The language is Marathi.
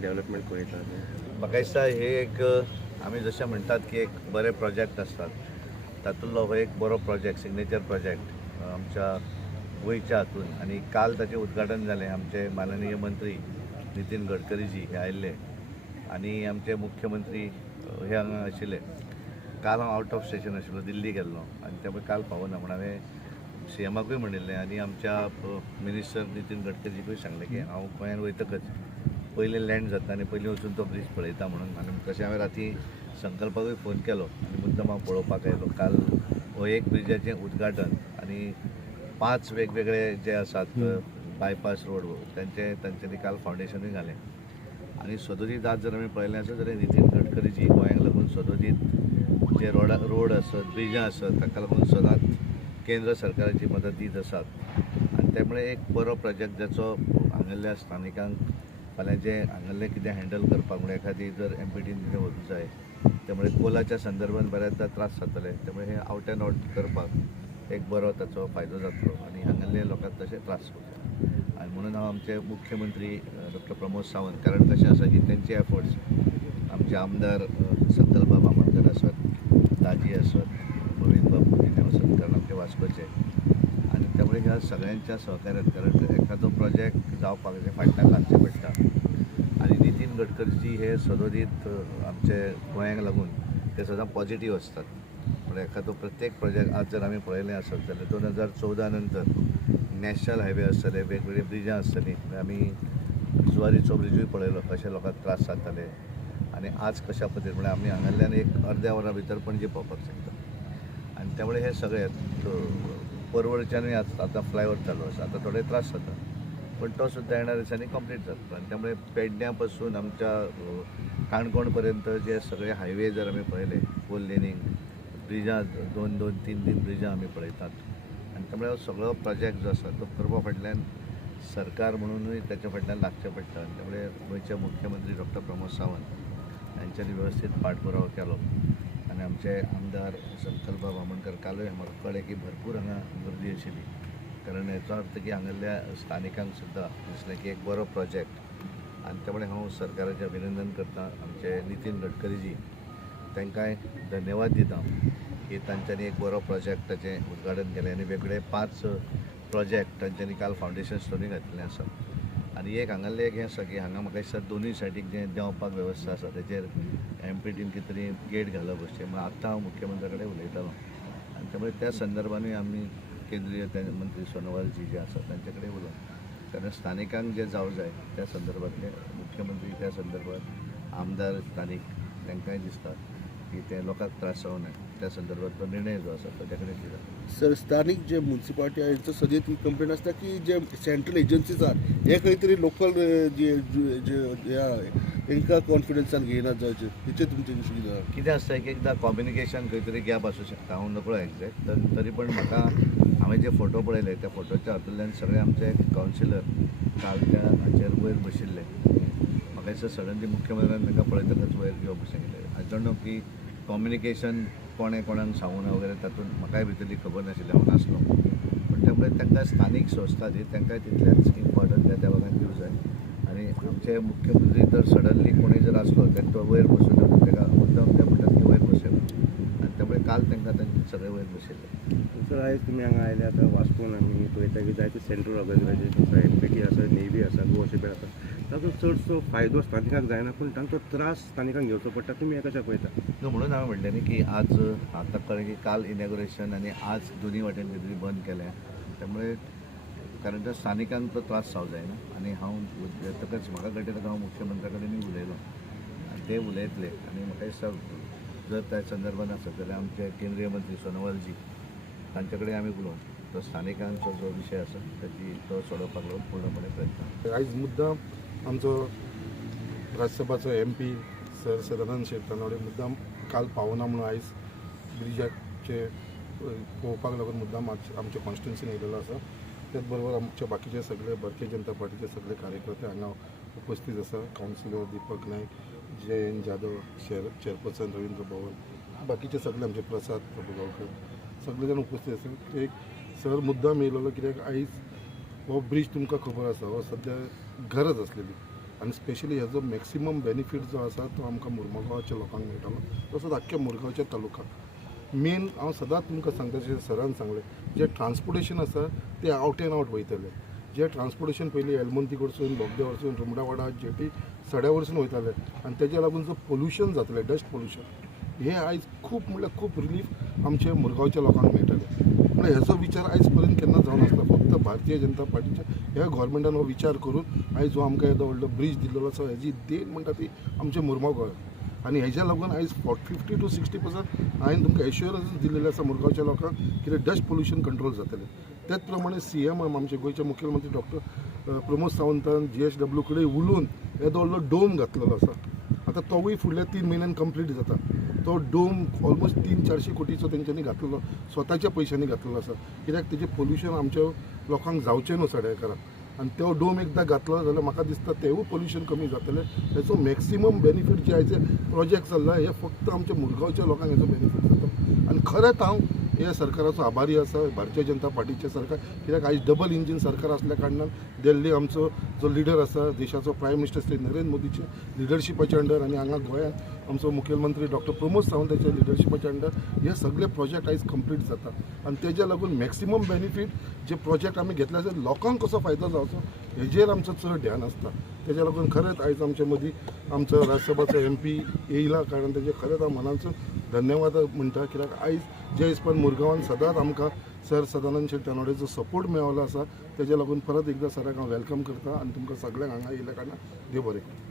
डेव्हलपमेंट कळटा म्हाका दिसता हे एक आमी जशें म्हणटात की एक बरे प्रोजेक्ट आसतात तातूंतलो हो एक बरो प्रोजेक्ट सिग्नेचर प्रोजेक्ट आमच्या गोंयच्या हातून आनी काल ताचें उद्घाटन जालें आमचे माननीय मंत्री नितीन गडकरीजी हे आयिल्ले आनी आमचे मुख्यमंत्री हे हांगा आशिल्ले. काल हांव आउट ऑफ स्टेशन आशिल्लो दिल्ली गेल्लो आनी त्यामुळे काल पावना म्हण हांवें सीएमाकूय म्हणिल्लें आनी आमच्या मिनिस्टर नितीन गडकरीजीकूय सांगलें की हांव गोंयांत वयतकच पयलीं लँड जाता आनी पयलीं वचून तो ब्रीज पळयता म्हणून. आनी तशें हांवें राती संकल्पाकूय फोन केलो आनी मुद्दम हांव पळोवपाक आयलो. काल हो एक ब्रिजाचें उद्घाटन आनी 5 वेगवेगळे जे आसात बायपास रोड तांच्यांनी काल फावंडेशनूय घालें. आनी सदोदीत आज जर आमी पळयलें आसत जाल्यार नितीन गडकरीजी गोंयांक लागून सदोदीत जे रोड आसत ब्रिजां आसत ताका लागून सदांच केंद्र सरकाराची मदत दीत आसात. आनी त्यामुळे एक बरो प्रोजेक्ट जाचो हांगासरल्या स्थानिकांक फाल्यां जे हांगासरलें कितें हँडल करपाक म्हणजे एखादी जर एमपीटीन कितें वचूंक जाय त्यामुळे कोलाच्या संदर्भात बऱ्याचदा त्रास जातले. त्यामुळे हे आवट एंड आउट करपाक एक बरो ताचो फायदो जातलो आनी हांगासरल्या लोकांक तशें त्रास जातले. आनी म्हणून हांव आमचे मुख्यमंत्री डॉक्टर प्रमोद सावंत, कारण कशें आसा की तेंचे एफर्ट्स आमचे आमदार संकल्प बामणकर आसत, दाजी आसत, गोविंद बाबू कितें आसत, कारण आमचे वास्कोचे आनी त्यामुळे ह्या सगळ्यांच्या सहकार्यान, कारण एखादो प्रोजेक्ट जावपाक जे फाटल्यान लागचें पडटा आनी नितीन गडकरीजी हे सदोदीत आमचे गोंयांक लागून ते सदां पॉझिटीव आसतात. म्हणजे एखादो प्रत्येक प्रोजेक्ट आज जर आमी पळयलें आसत जाल्यार 2014 नंतर नॅशनल हायवे आसतले, वेगवेगळी ब्रिजां आसतलीं. आमी जुवारीचो ब्रिजूय पळयलो कशे लोकांक त्रास जाताले आनी आज कशा पद्दतीन म्हणजे आमी हांगासरल्यान एक अर्द्या वरा भितर पणजे पावपाक शकता. आनी त्यामुळे हे सगळे परवडच्यानूय आतां फ्लायओवर चालू आसा. आतां थोडे त्रास जाता पण तो सुद्दां येणाऱ्या दिसांनी कंप्लीट जातलो. आनी त्यामुळे पेडण्यां पासून आमच्या काणकोण पर्यंत जे सगळे हायवे जर आमी पळयले, 4 लेनींग ब्रिजां 2-2, 3-3 ब्रिजां आमी पळयतात. आनी त्यामुळे हो सगळो प्रोजेक्ट जो आसा तो करपा फाटल्यान सरकार म्हणूनय त्याच्या फाटल्यान लागचें पडटा. आनी त्यामुळे गोंयचे मुख्यमंत्री डॉक्टर प्रमोद सावंत हांच्यांनी वेवस्थीत पाठपुरावो केलो आनी आमचे आमदार संकल्प बामणकर कालूय म्हाका कळ्ळें की भरपूर हांगा गर्दी आशिल्ली. कारण हेचो अर्थ की हांगासरल्या स्थानिकांक सुद्दां दिसलें की एक बरो प्रोजेक्ट आनी त्यामुळे हांव सरकाराचें अभिनंदन करतां. आमचे नितीन गडकरीजी तांकांय धन्यवाद दिता की तांच्यांनी एक बरो प्रोजेक्टाचें उद्घाटन केलें आनी वेगळे 5 प्रोजेक्ट तांच्यांनी काल फावंडेशन स्टोनी घातलेलें आसा. आनी एक हांगासरलें एक हें आसा की हांगा म्हाका दिसता दोनूय सायडीक जें देंवपाक वेवस्था आसा तेचेर एमपीटीन कितें तरी गेट घालप अशें. म्हळ्यार आतां हांव मुख्यमंत्र्या कडेन उलयतालो आनी त्यामुळे त्या संदर्भानूय आमी केंद्रीय मंत्री सोनोवालजी जे आसा तांचे कडेन उलोवन, कारण स्थानिकांक जे जावं जाय त्या संदर्भांतले मुख्यमंत्री त्या संदर्भात आमदार स्थानीक तांकांय दिसता की ते लोकांक त्रास जावं नये त्या संदर्भातलो निर्णय जो आसा ताचे कडेन दिला. सर, स्थानिक जे म्युन्सिपालिटी आहे यांचं सदैव ती कंप्लेंट असता की जे सेंट्रल एजन्सीज आहात हे काहीतरी लोकल जे तांकां कॉन्फिडन्सान घेयनात जावचे हेचे तुमचे विशय कितें आसता एकदां कम्युनिकेशन खंय तरी गॅप आसूं शकता. हांव नकळो एक्झॅक्ट तरी पण म्हाका हांवें जे फोटो पळयले त्या फोटोच्या हातूंतल्यान सगळे आमचे कावन्सिलर कालच्या हाचेर वयर बशिल्ले. म्हाका दिसता सडनली मुख्यमंत्र्यान तांकां पळयतकच वयर घेवप अशें केलें. आय डोंट नो की कम्युनिकेशन कोणें कोणाक सांगूं ना वगैरे तातूंत म्हाकाय भितरली खबर नाशिल्ली, हांव नासलो. पण त्यामुळे तांकां स्थानीक संस्था दी तांकांय तितल्याच इम्पॉर्टंट त्या भागात दिवं जाय. आनी आमचे मुख्यमंत्री जर सडनली कोणूय जर आसलो तर तो वयर बसून ताका मुद्दम ते म्हणटात की वयर बसय आनी त्यामुळे काल तांकां तांचे सगळे वयर बसयले. सर, आयज तुमी हांगा आयले आतां वास्कोन आमी पळयता की जायते सेंट्रल ऑर्गनायझेशन आसा, एमपीटी आसा, नेव्ही आसा, गोवा शिपयार्ड आसा. ताचो चडसो फायदो स्थानिकांक जायना पूण तांचो त्रास स्थानिकांक घेवचो पडटा. तुमी हे कशें पळयता? म्हणून हांवें म्हणलें न्ही की आज आतां कळ्ळें की काल इनॉग्रेशन आनी आज दोनूय वाटेन कितें तरी बंद केलें. त्यामुळे कारण त्या स्थानिकांक तो त्रास जावं जायना. आनी हांव येतकच म्हाका कळटकच हांव मुख्यमंत्र्या कडेनूय उलयलो आनी ते उलयतले. आनी म्हाका दिसता जर त्या संदर्भान आसत जाल्यार आमचे केंद्रीय मंत्री सोनोवालजी तांचे कडेन आमी उलोवन तो स्थानिकांचो जो विशय आसा ताची तो सोडोवपाक लागून पूर्णपणे प्रयत्न. आयज मुद्दाम आमचो राज्यसभाचो MP सर सदानंद शिरतानावडे मुद्दाम काल पावना म्हणून आयज ब्रिजाचे पळोवपाक लागून मुद्दाम आमच्या कॉन्स्टिट्युन्सीन येयलेलो आसा. त्याच बरोबर आमचे बाकीचे सगळे भारतीय जनता पार्टीचे सगळे कार्यकर्ते हांगा उपस्थित आसा. कावन्सिलर दीपक नायक, जयंत जाधव, चेअरपर्सन रवींद्र भवन, बाकीचे सगळे आमचे प्रसाद प्रभुगांवकर सगळे जाण उपस्थित आसा. एक सर मुद्दाम येयलेलो कित्याक आयज हो ब्रीज तुमकां खबर आसा हो सद्या गरज आसलेली आनी स्पेशली हेजो मॅक्सिमम बेनिफीट जो आसा तो आमकां मुर्मुगांवच्या लोकांक मेळटलो तसोच आख्ख्या मुरगांवच्या तालुक्याक. मेन हांव सदांच तुमकां सांगता जशें सरान सांगलें जें ट्रान्सपोर्टेशन आसा तें आवट एंड आवट वयतलें. जें ट्रान्सपोर्टेशन पयलीं एलमंती कडसून बोगद्या वरसून रुमडावाडा जेटी सड्या वरसून वयतालें आनी तेज्या लागून जो पोल्युशन जातलें डस्ट पोल्युशन हें आयज खूब म्हणल्यार खूब रिलीफ आमच्या मुरगांवच्या लोकांक मेळटलें. म्हणल्यार हेजो विचार आयज पर्यंत केन्ना जावन नासलो. फक्त भारतीय जनता पार्टीच्या ह्या गोवोरमेंटान हो विचार करून आयज जो आमकां येदो व्हडलो ब्रीज दिल्लो आसा हेजी देण म्हणटा ती आमच्या मुरगांव गोंयांत आनी हेज्या लागून आयज 50 to 60% हांवें तुमकां एश्युरन्स दिल्लेले आसा मुरगांवच्या लोकांक कितें डस्ट पोल्युशन कंट्रोल जातलें. त्याच प्रमाणे CM आमचे गोंयचे मुख्यमंत्री डॉक्टर प्रमोद सावंतान GSW कडेन उलोवन येदो व्हडलो डोम घातलेलो आसा. आतां तोवूय फुडल्या 3 म्हयन्यान कंप्लीट जाता. तो डोम ऑलमोस्ट 300-400 कोटीचो तेंच्यांनी घातलेलो स्वताच्या पयशांनी घातलेलो आसा कित्याक तेजें पोल्युशन आमच्या लोकांक जावचें न्हू सड्याकाराक. आनी तो डोम एकदां घातलो जाल्यार म्हाका दिसता तेवूय पोल्युशन कमी जातलें. हेजो मॅक्सिमम बेनिफीट जे आयचे प्रोजेक्ट चल्ला हे फक्त आमच्या मुरगांवच्या लोकांक हेजो बेनिफीट जाता. आनी खरेंच हांव ह्या सरकाराचो आभारी आसा भारतीय जनता पार्टीचे सरकार कित्याक आयज डबल इंजीन सरकार आसल्या कारणान दिल्ली आमचो जो लिडर आसा देशाचो प्रायम मिनिस्टर श्री नरेंद्र मोदीचे लिडरशिपाच्या अंडर आनी हांगा गोंयांत आमचो मुख्यमंत्री डॉक्टर प्रमोद सावंताच्या लिडरशिपाच्या अंडर हे सगळे प्रोजेक्ट आयज कंप्लीट जाता आनी तेज्या लागून मॅक्सिमम बेनिफीट जे प्रोजेक्ट आमी घेतले आसा लोकांक कसो फायदो जावचो हेजेर आमचो चड ध्यान आसता. तेज्या लागून खरेंच आयज आमच्या मदीं आमचो राज्यसभाचो MP येयला कारण तेजे खरेंच हांव मनाचो धन्यवाद म्हणटा कित्याक आयज जे हिसपान मुरगांवान सदांच आमकां सर सदानंद शेट तानोडेचो सपोर्ट मेळ्ळो आसा तेज्या लागून परत एकदां सराक हांव वेलकम करता आनी तुमकां सगळ्यांक हांगा येयल्या कारणान देव बरें करूं.